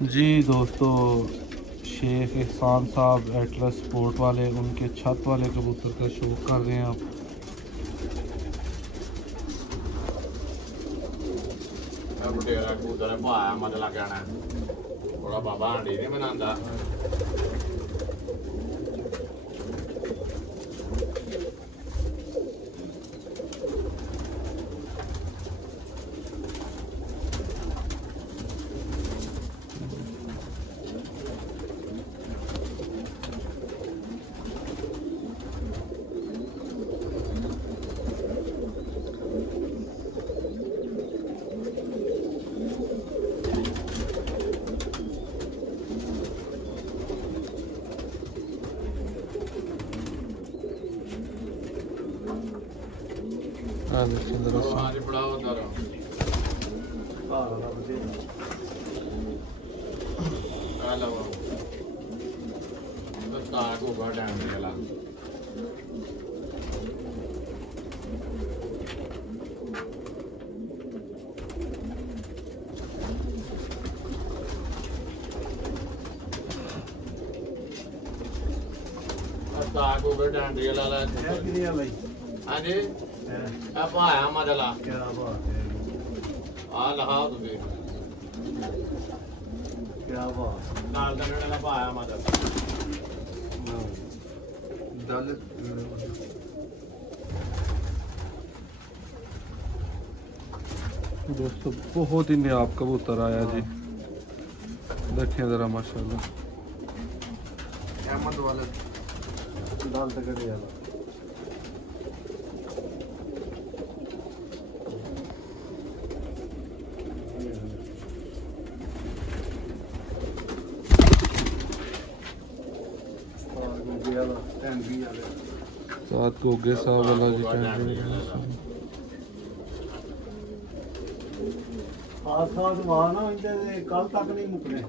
जी दोस्तों, शेख एहसान साहब एटलस स्पोर्ट वाले उनके छत वाले कबूतर का शौक कर रहे हैं आप। कबूतर भाया मत लग जाना थोड़ा बाबा हांडी नहीं बनाता। हाँ जी भाया मदला लखाओ तुम भाया मदल दोस्तों बहुत ही नायाब कबूतर आया जी, देखें जरा माशाल्लाह। अहमद वाले दाल तक साथ गोगे साहब वाला जी खास खास मार ना कल तक नहीं मुकने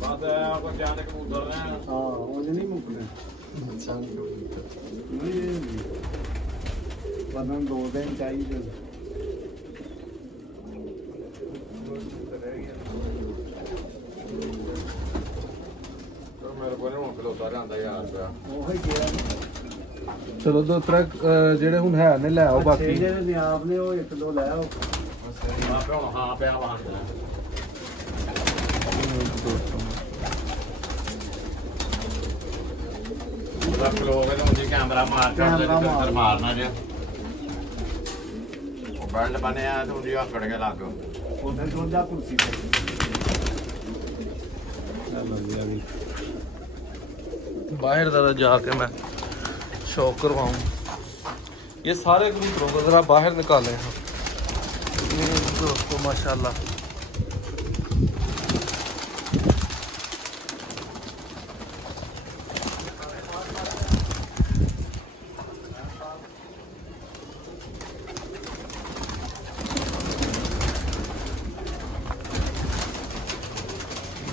बस कबूतर ने हाँ नहीं मुकने वरना 2 दिन चाहिए। चलो 2-3 जेड़े हुन है ने ले आओ, बाकी जेड़े आपने वो 1-2 ले आओ। हाँ पे कैमरा मारना जो बेल्ट बने तो आकड़ के लग कुर्सी बाहर ज़रा जाके मैं शौक करवाऊँ। ये सारे कबूतरों को ज़रा बाहर निकाले हैं दोस्तों माशाल्लाह।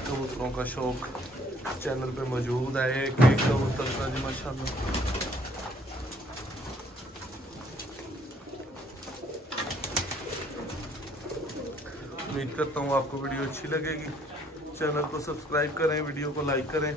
कबूतरों का शौक चैनल पे मौजूद है, एक कबूतर का जी माशाल्लाह। उम्मीद करता हूँ आपको वीडियो अच्छी लगेगी। चैनल को सब्सक्राइब करें, वीडियो को लाइक करें।